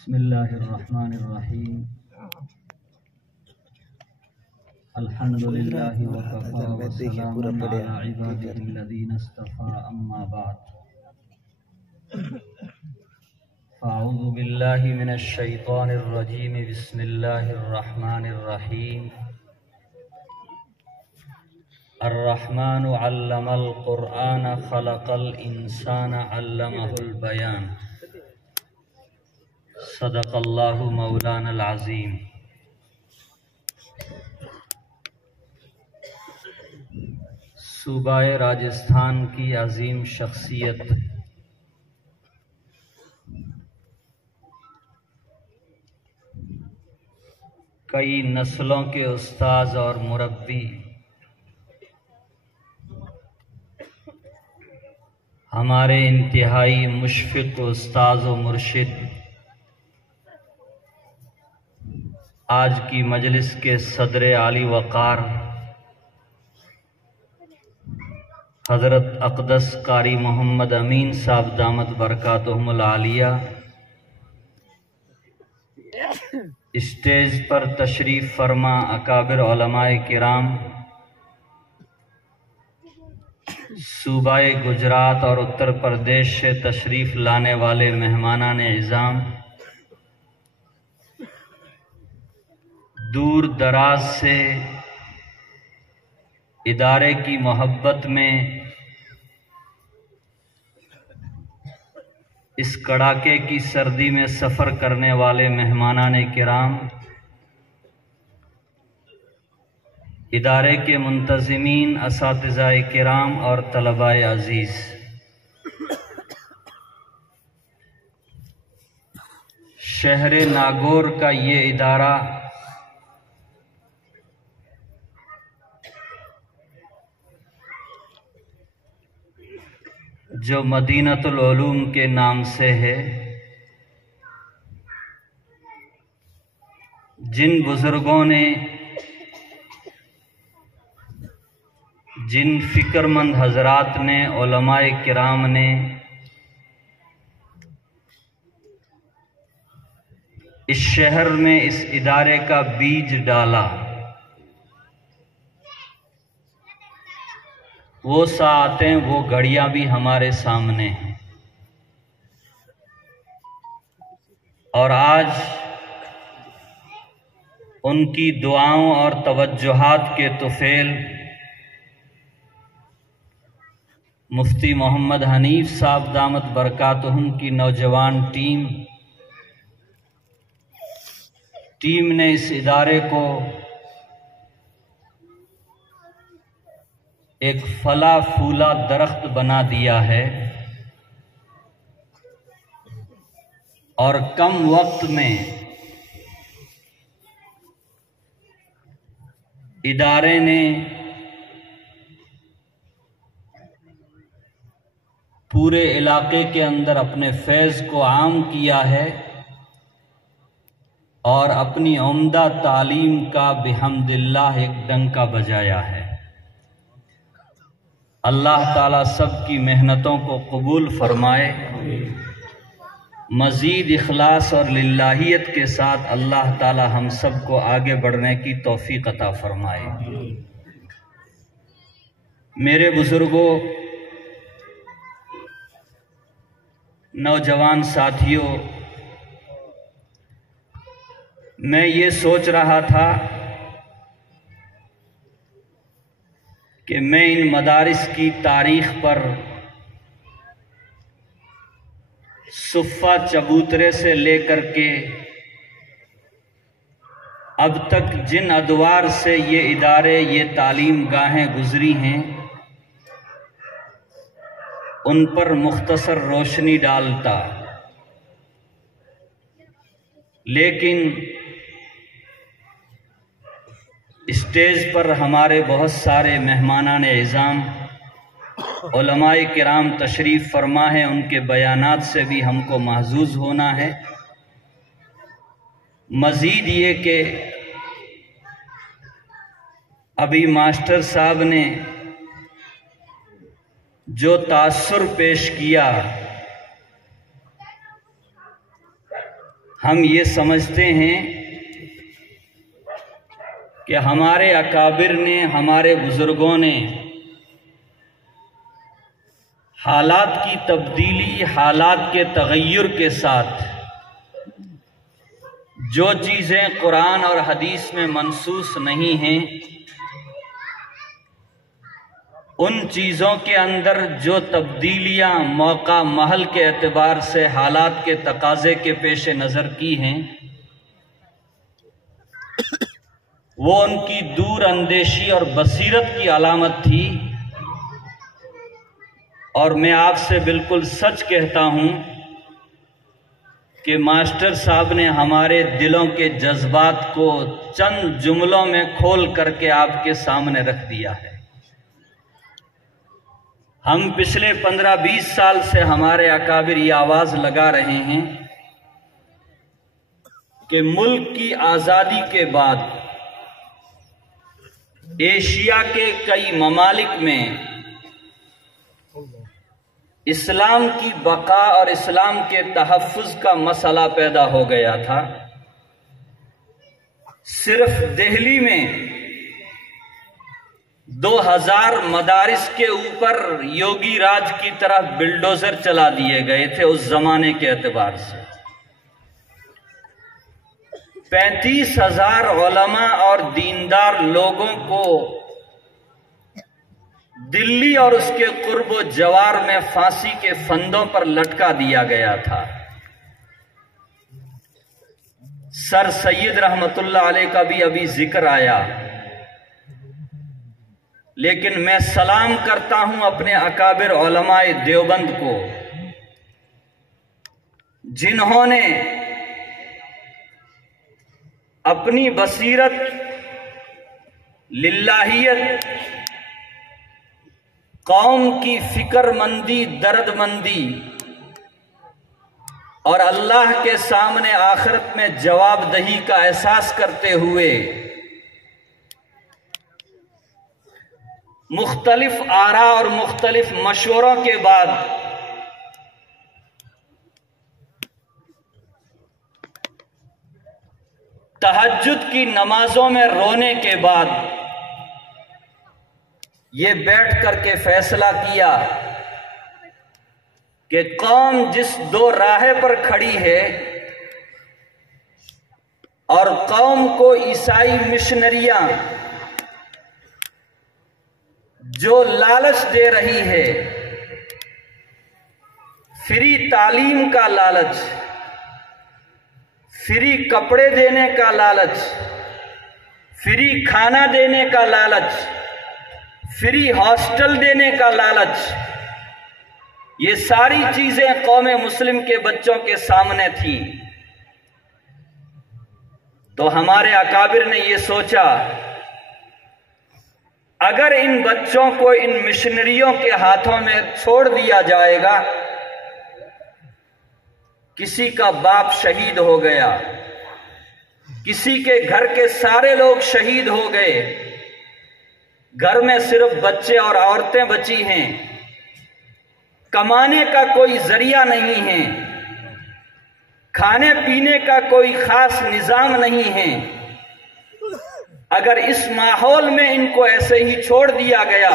बिस्मिल्लाहिर्रहमानिर्रहीम। अल्हम्दुलिल्लाहि व कफ़ा व सलामुन अला इबादिहिल्लज़ीना इस्तफ़ा, अम्मा बाद। अऊज़ु बिल्लाहि मिनश शैतानिर रजीम। बिस्मिल्लाहिर्रहमानिर्रहीम। अर्रहमानु अल्लमल क़ुरआन ख़लक़ल इंसान अल्लमहुल बयान। सदक़ल्लाहु मौलानल अज़ीम। सूबाए राजस्थान की अजीम शख्सियत कई नस्लों के उस्ताद और मुरब्बी, हमारे इंतहाई मुशफ़िक़ उस्ताद व मुर्शिद, आज की मजलिस के सदर आली वक़ार हज़रत अक़दस कारी मोहम्मद अमीन साहब दामत बरकातुहुमुल आलिया, स्टेज पर तशरीफ़ फरमा अकाबिर उलमाए किराम, सूबाए गुजरात और उत्तर प्रदेश से तशरीफ़ लाने वाले मेहमानान इज़ाम, दूर दराज से इदारे की मोहब्बत में इस कड़ाके की सर्दी में सफ़र करने वाले मेहमानान किराम, इदारे के मुंतज़िमीन, असातिज़ाए किराम और तलबाए अज़ीज़, शहर नागौर का ये इदारा जो मदीनतुल उलूम के नाम से है, जिन बुज़ुर्गों ने, जिन फ़िक्रमंद हज़रात ने, उलमाए किराम ने इस शहर में इस इदारे का बीज डाला, वो साआतें, वो घड़ियां भी हमारे सामने हैं। और आज उनकी दुआओं और तवज्जुहात के तुफैल मुफ्ती मोहम्मद हनीफ साहब दामत बरकातुहुम की नौजवान टीम ने इस इदारे को एक फला फूला दरख्त बना दिया है और कम वक्त में इदारे ने पूरे इलाके के अंदर अपने फैज़ को आम किया है और अपनी उम्दा तालीम का बिहम्दिल्लाह एक डंका बजाया है। अल्लाह ताला सब की मेहनतों को कबूल फरमाए। मज़ीद इखलास और लिल्लाहियत के साथ अल्लाह ताला हम सब को आगे बढ़ने की तौफीक अता फरमाए। मेरे बुजुर्गों, नौजवान साथियों, मैं ये सोच रहा था कि मैं इन मदारिस की तारीख़ पर सुफ़ा चबूतरे से लेकर के अब तक जिन अदवार से ये इदारे, ये तालीम गाहें गुज़री हैं, उन पर मुख्तसर रोशनी डालता, लेकिन स्टेज पर हमारे बहुत सारे मेहमानान इज़ाम, उलमाए किराम तशरीफ़ फरमा है, उनके बयानात से भी हमको महजूज़ होना है। मज़ीद ये कि अभी मास्टर साहब ने जो तासुर पेश किया, हम ये समझते हैं कि हमारे अकाबिर ने, हमारे बुजुर्गों ने हालात की तब्दीली, हालात के तगय्युर के साथ जो चीज़ें कुरान और हदीस में मनसूस नहीं हैं, उन चीज़ों के अंदर जो तब्दीलियाँ मौका महल के एतबार से हालात के तकाज़े के पेश नज़र की हैं, वो उनकी दूर अंदेशी और बसीरत की अलामत थी। और मैं आपसे बिल्कुल सच कहता हूँ कि मास्टर साहब ने हमारे दिलों के जज्बात को चंद जुमलों में खोल करके आपके सामने रख दिया है। हम पिछले 15-20 साल से हमारे अकाबिर ये आवाज़ लगा रहे हैं कि मुल्क की आज़ादी के बाद एशिया के कई ममालिक में इस्लाम की बका और इस्लाम के तहफ़्फ़ुज़ का मसला पैदा हो गया था। सिर्फ दिल्ली में 2000 मदारिस के ऊपर योगी राज की तरह बिल्डोजर चला दिए गए थे उस जमाने के एतबार से। 35,000 उलमा और दीनदार लोगों को दिल्ली और उसके कुर्बो जवार में फांसी के फंदों पर लटका दिया गया था। सर सैयद रहमतुल्लाह अलैह का भी अभी जिक्र आया, लेकिन मैं सलाम करता हूं अपने अकाबिर उलमाए देवबंद को, जिन्होंने अपनी बसीरत, लिल्लाहियत, कौम की फिक्रमंदी, दर्दमंदी और अल्लाह के सामने आखिरत में जवाबदही का एहसास करते हुए मुख्तलिफ आरा और मुख्तलिफ मशवरों के बाद तहज्जुद की नमाजों में रोने के बाद ये बैठ करके फैसला किया कि कौम जिस दो राह पर खड़ी है और कौम को ईसाई मिशनरियां जो लालच दे रही है, फ्री तालीम का लालच, फ्री कपड़े देने का लालच, फ्री खाना देने का लालच, फ्री हॉस्टल देने का लालच, ये सारी चीजें कौम मुस्लिम के बच्चों के सामने थी। तो हमारे अकाबिर ने ये सोचा, अगर इन बच्चों को इन मिशनरियों के हाथों में छोड़ दिया जाएगा, किसी का बाप शहीद हो गया, किसी के घर के सारे लोग शहीद हो गए, घर में सिर्फ बच्चे और औरतें बची हैं, कमाने का कोई जरिया नहीं है, खाने पीने का कोई खास निजाम नहीं है। अगर इस माहौल में इनको ऐसे ही छोड़ दिया गया,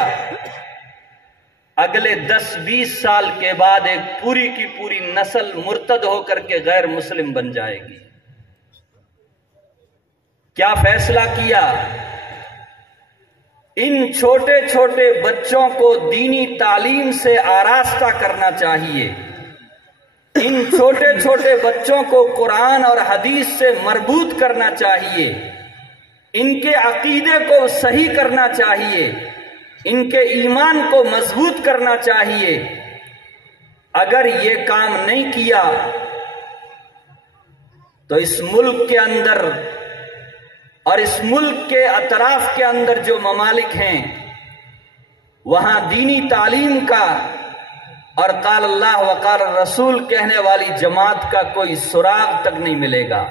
अगले 10-20 साल के बाद एक पूरी की पूरी नस्ल मुर्तद होकर के गैर मुस्लिम बन जाएगी। क्या फैसला किया? इन छोटे छोटे बच्चों को दीनी तालीम से आरास्ता करना चाहिए। इन छोटे छोटे बच्चों को कुरान और हदीस से मरबूत करना चाहिए, इनके अकीदे को सही करना चाहिए, इनके ईमान को मजबूत करना चाहिए। अगर ये काम नहीं किया तो इस मुल्क के अंदर और इस मुल्क के अतराफ के अंदर जो ममालिक हैं, वहां दीनी तालीम का और काल अल्लाह व काल रसूल कहने वाली जमात का कोई सुराग तक नहीं मिलेगा।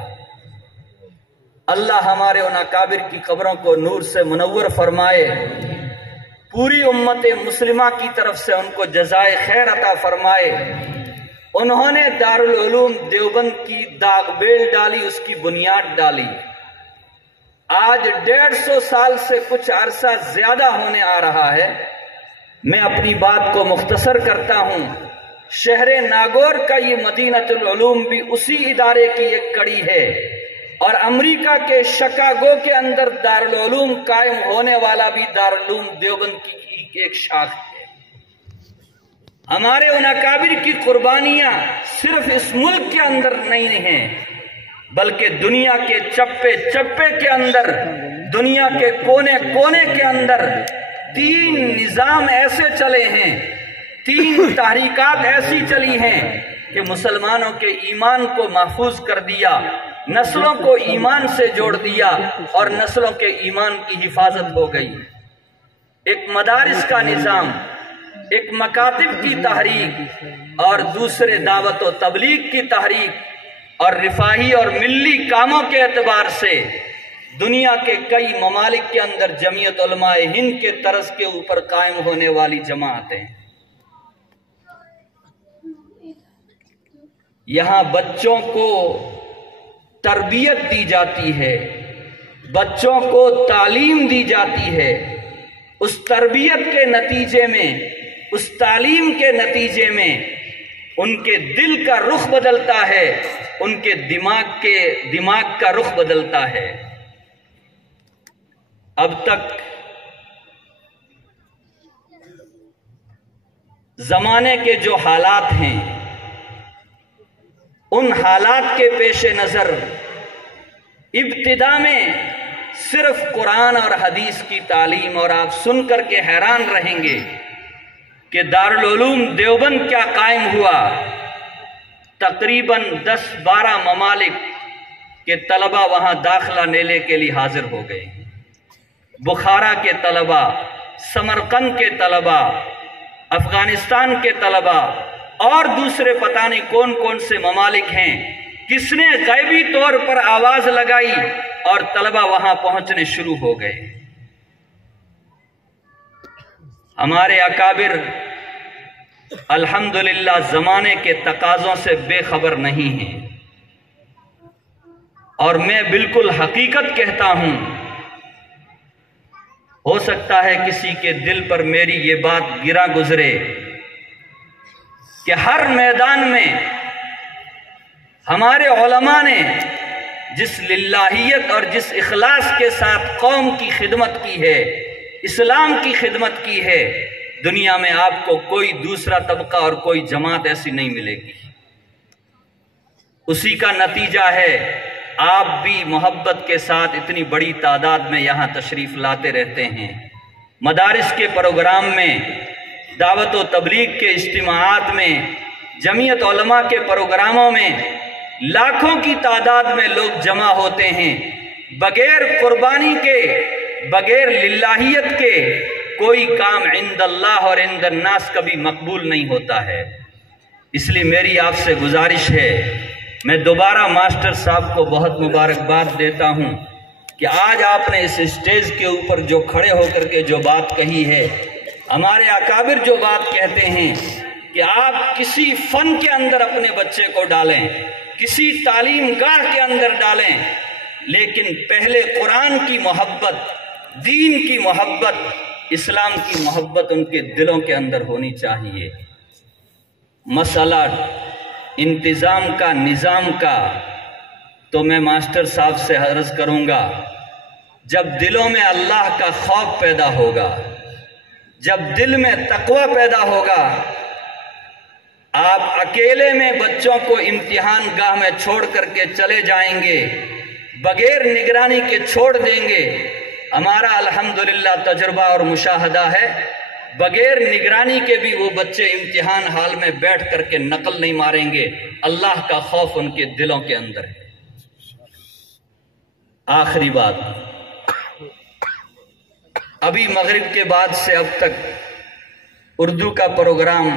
अल्लाह हमारे उन अकाबिर की कब्रों को नूर से मुनव्वर फरमाए, पूरी उम्मत मुस्लिमा की तरफ से उनको जज़ाए खैर अता फरमाए। उन्होंने दारुल उलूम देवबंद की दागबेल डाली, उसकी बुनियाद डाली। आज 150 साल से कुछ अरसा ज्यादा होने आ रहा है। मैं अपनी बात को मुख्तसर करता हूं। शहर नागौर का ये मदीनतुल उलूम भी उसी इदारे की एक कड़ी है, और अमेरिका के शिकागो के अंदर दारुल उलूम कायम होने वाला भी दारुल उलूम देवबंद की एक शाख है। हमारे उन अकाबिर की कुर्बानियां सिर्फ इस मुल्क के अंदर नहीं हैं, बल्कि दुनिया के चप्पे चप्पे के अंदर, दुनिया के कोने कोने के अंदर 3 निजाम ऐसे चले हैं, 3 तहरीकात ऐसी चली हैं कि मुसलमानों के ईमान को महफूज कर दिया, नस्लों को ईमान से जोड़ दिया और नस्लों के ईमान की हिफाजत हो गई। एक मदारिस का निजाम, एक मकातिब की तहरीक और दूसरे दावत व तबलीग की तहरीक और रिफाही और मिल्ली कामों के एतबार से दुनिया के कई ममालिक के अंदर जमीयत उलमाए हिंद के तर्ज के ऊपर कायम होने वाली जमातें। यहां बच्चों को तरबियत दी जाती है, बच्चों को तालीम दी जाती है। उस तरबियत के नतीजे में, उस तालीम के नतीजे में उनके दिल का रुख बदलता है, उनके दिमाग का रुख बदलता है। अब तक जमाने के जो हालात हैं, उन हालात के पेश नजर इब्तिदा में सिर्फ कुरान और हदीस की तालीम, और आप सुनकर के हैरान रहेंगे कि दारुल उलूम देवबंद क्या कायम हुआ। तकरीबन 10-12 ममालिक के तलबा वहां दाखिला लेने के लिए हाजिर हो गए। बुखारा के तलबा, समरकंद के तलबा, अफगानिस्तान के तलबा और दूसरे पता नहीं कौन कौन से ममालिक हैं। किसने गैबी तौर पर आवाज लगाई और तलबा वहां पहुंचने शुरू हो गए। हमारे अकाबिर अल्हम्दुलिल्लाह जमाने के तकाजों से बेखबर नहीं हैं, और मैं बिल्कुल हकीकत कहता हूं। हो सकता है किसी के दिल पर मेरी ये बात गिरा गुजरे कि हर मैदान में हमारे उलमा ने जिस लिल्लाहियत और जिस इखलास के साथ कौम की खिदमत की है, इस्लाम की खिदमत की है, दुनिया में आपको कोई दूसरा तबका और कोई जमात ऐसी नहीं मिलेगी। उसी का नतीजा है आप भी मोहब्बत के साथ इतनी बड़ी तादाद में यहां तशरीफ लाते रहते हैं। मदारिस के प्रोग्राम में, दावत व तबलीग के इज्तिमाआत में, जमीयत उलमा के प्रोग्रामों में लाखों की तादाद में लोग जमा होते हैं। बगैर कुर्बानी के, बगैर लिल्लाहियत के कोई काम इंदल्लाह और इंदन्नास कभी मकबूल नहीं होता है। इसलिए मेरी आपसे गुजारिश है, मैं दोबारा मास्टर साहब को बहुत मुबारकबाद देता हूं कि आज आपने इस स्टेज के ऊपर जो खड़े होकर के जो बात कही है, हमारे अकाबिर जो बात कहते हैं कि आप किसी फन के अंदर अपने बच्चे को डालें, किसी तालीम गाह के अंदर डालें, लेकिन पहले कुरान की मोहब्बत, दीन की मोहब्बत, इस्लाम की मोहब्बत उनके दिलों के अंदर होनी चाहिए। मसला इंतज़ाम का, निज़ाम का, तो मैं मास्टर साहब से अर्ज़ करूँगा, जब दिलों में अल्लाह का खौफ पैदा होगा, जब दिल में तकवा पैदा होगा, आप अकेले में बच्चों को इम्तिहान गाह में छोड़ करके चले जाएंगे, बगैर निगरानी के छोड़ देंगे। हमारा अल्हम्दुलिल्लाह तजुर्बा और मुशाहदा है, बगैर निगरानी के भी वो बच्चे इम्तिहान हाल में बैठ करके नकल नहीं मारेंगे। अल्लाह का खौफ उनके दिलों के अंदर है। आखिरी बात, अभी मगरिब के बाद से अब तक उर्दू का प्रोग्राम,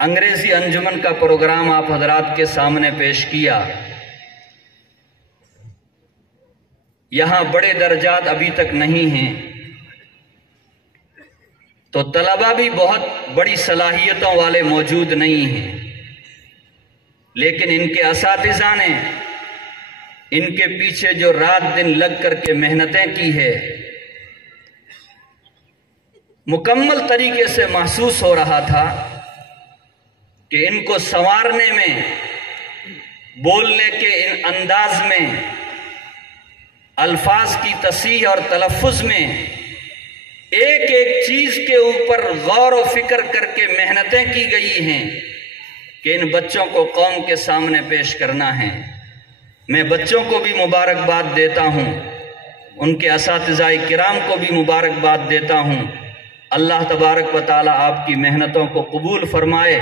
अंग्रेजी अंजुमन का प्रोग्राम आप हजरात के सामने पेश किया। यहां बड़े दर्जात अभी तक नहीं हैं। तो तलबा भी बहुत बड़ी सलाहियतों वाले मौजूद नहीं हैं, लेकिन इनके असातिज़ा ने इनके पीछे जो रात दिन लग करके मेहनतें की है, मुकम्मल तरीके से महसूस हो रहा था कि इनको संवारने में, बोलने के इन अंदाज में, अल्फाज की तसीह और तलफ़्फ़ुज़ में एक एक चीज के ऊपर गौर व फिक्र करके मेहनतें की गई हैं कि इन बच्चों को कौम के सामने पेश करना है। मैं बच्चों को भी मुबारकबाद देता हूँ, उनके असातिज़ाए किराम को भी मुबारकबाद देता हूँ। अल्लाह तबारक व तआला आपकी मेहनतों को कबूल फरमाए।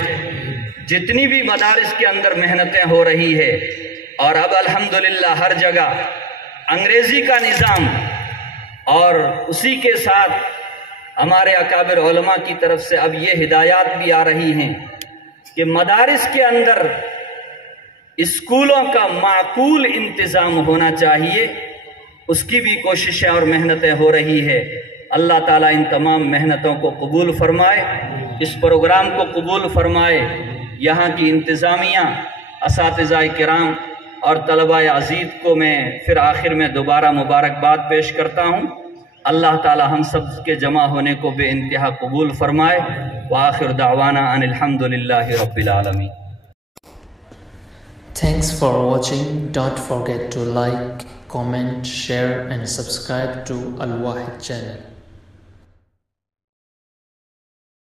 जितनी भी मदारिस के अंदर मेहनतें हो रही है, और अब अल्हम्दुलिल्लाह हर जगह अंग्रेजी का निज़ाम, और उसी के साथ हमारे अकाबिर उलमा की तरफ से अब ये हिदायत भी आ रही हैं कि मदारिस के अंदर स्कूलों का माकूल इंतज़ाम होना चाहिए। उसकी भी कोशिशें और मेहनतें हो रही है। अल्लाह ताला इन तमाम मेहनतों को कबूल फरमाए, इस प्रोग्राम को कबूल फरमाए। यहाँ की इंतज़ामिया, असातिज़ाए किराम और तलबाए अज़ीज़ को मैं फिर आखिर में दोबारा मुबारकबाद पेश करता हूँ। अल्लाह ताला हम सब के जमा होने को बेइंतहा कबूल फरमाए। व आखिर दावाना अनिल हम्दुलिल्लाहि रब्बिल आलमीन। Thanks for watching. Don't forget to like, comment, share and subscribe to Al Wahid channel.